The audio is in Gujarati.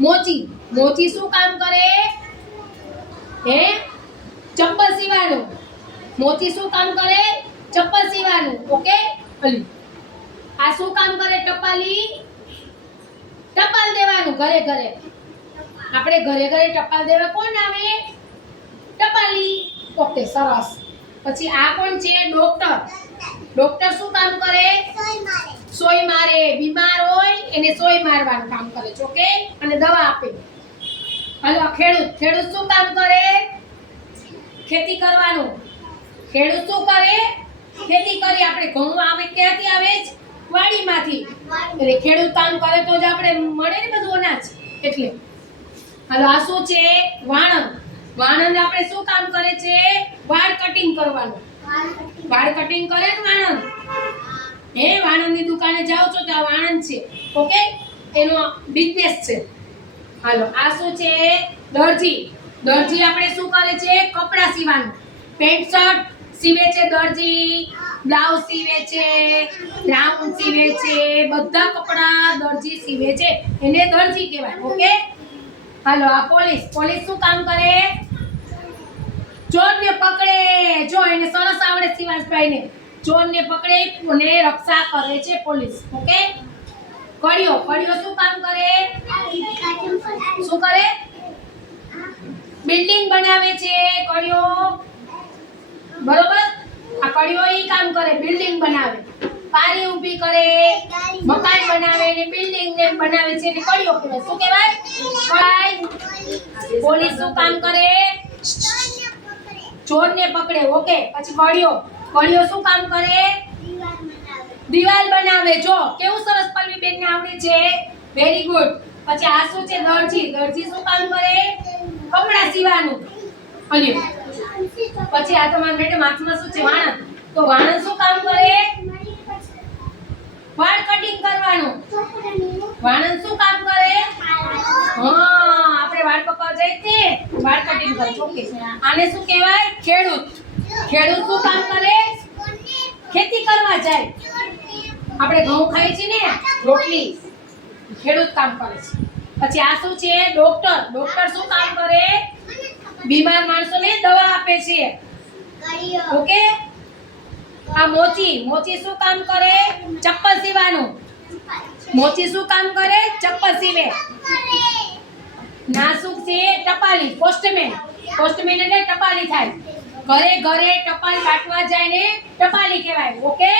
મોચી મોચી શું કામ કરે? હે ચપ્પલ સીવાનું. મોચી શું કામ કરે? ચપ્પલ સીવાનું. ઓકે અલી આ શું કામ કરે? ટપાલી ટપાલ દેવાનું ઘરે ઘરે. આપણે ઘરે ઘરે ટપાલ દેવા કોણ આવે? ટપાલી. ઓકે સરસ. પછી આ કોણ છે? ડોક્ટર. ડોક્ટર શું કામ કરે? સોય મારે. બીમાર હોય એને સોય મારવાનું કામ કરે છે. ઓકે અને દવા આપે. હાલો ખેડૂત. ખેડૂત શું કામ કરે? ખેતી કરવાનું. ખેડૂત શું કરે? ખેતી કરી. આપણે ઘઉં આવે ક્યાંથી આવે? વાડીમાંથી. એટલે ખેડૂત કામ કરે તો જ આપણે મળે ને બધું અનાજ. એટલે હાલો આ શું છે? વાણંદ. વાણંદ આપણે શું કામ કરે છે? વાળ કટિંગ કરવાનું. વાળ કટિંગ કરે ને વાણંદ. હે વાણંદની દુકાને જાવ છો તો આ વાણંદ છે. ઓકે એનો બિઝનેસ છે. હાલો આ શું છે? દરજી. દરજી આપણે શું કરે છે? કપડાં સીવાનું. પેન્ટ શર્ટ સીવે છે દરજી, બ્લાઉઝ સીવે છે, ગાઉન સીવે છે, બધા કપડાં દરજી સીવે છે. એને દરજી કહેવાય. ઓકે હાલો આ પોલીસ. પોલીસ શું કામ કરે? ચોરને પકડે. જો એને સરસ આવડે શિવાસભાઈને. ચોરને પકડે અને રક્ષા કરે છે પોલીસ. ઓકે કડિયો. કડિયો શું કામ કરે? શું કરે? બિલ્ડિંગ બનાવે છે કડિયો. બરોબર આ કડિયો ઈ કામ કરે. બિલ્ડિંગ બનાવે. પારી ઊભી કરે, મકાન બનાવે ને બિલ્ડિંગ ને બનાવે છે ને કડિયો કહેવાય. શું કહેવાય? પોલીસ શું કામ કરે? ચોરને પકડે. ઓકે પછી કડિયો. કડિયો શું કામ કરે? દિવાલ બનાવે. જો કેવું સરસ પલ્લવીબેન ને આવડે છે. Very good. પછી આ શું છે? દરજી. દરજી શું કામ કરે? કપડાં સીવાનું. અલી પછી આ તમારા મેડમ હાથમાં શું છે? વાણંદ. તો વાણંદ શું કામ કરે? વાળ કટિંગ કરવાનું. વાણંદ શું કામ કરે? હા આપણે વાળ કપાવા જઈએ તે વાળ કટિંગ કરે. ઓકે આને શું કહેવાય? ખેડૂત. ખેડૂત શું કામ કરે? ખેતી કરવા જાય. આપણે ઘઉં ખાઈએ છીએ ને રોટલી. ખેડૂત કામ કરે છે. પછી આ શું છે? ડોક્ટર. ડોક્ટર શું કામ કરે? બીમાર માણસોને દવા આપે છે. ઓકે આ મોચી. મોચી શું કામ કરે? ચપ્પલ સીવાનું. મોચી શું કામ કરે? ચપ્પલ સીવે. નાસુક છે ટપાલી. પોસ્ટમેન. પોસ્ટમેન એટલે ટપાલી થાય. ઘરે ઘરે ટપાલ કાટવા જાય ને ટપાલી કહેવાય. ઓકે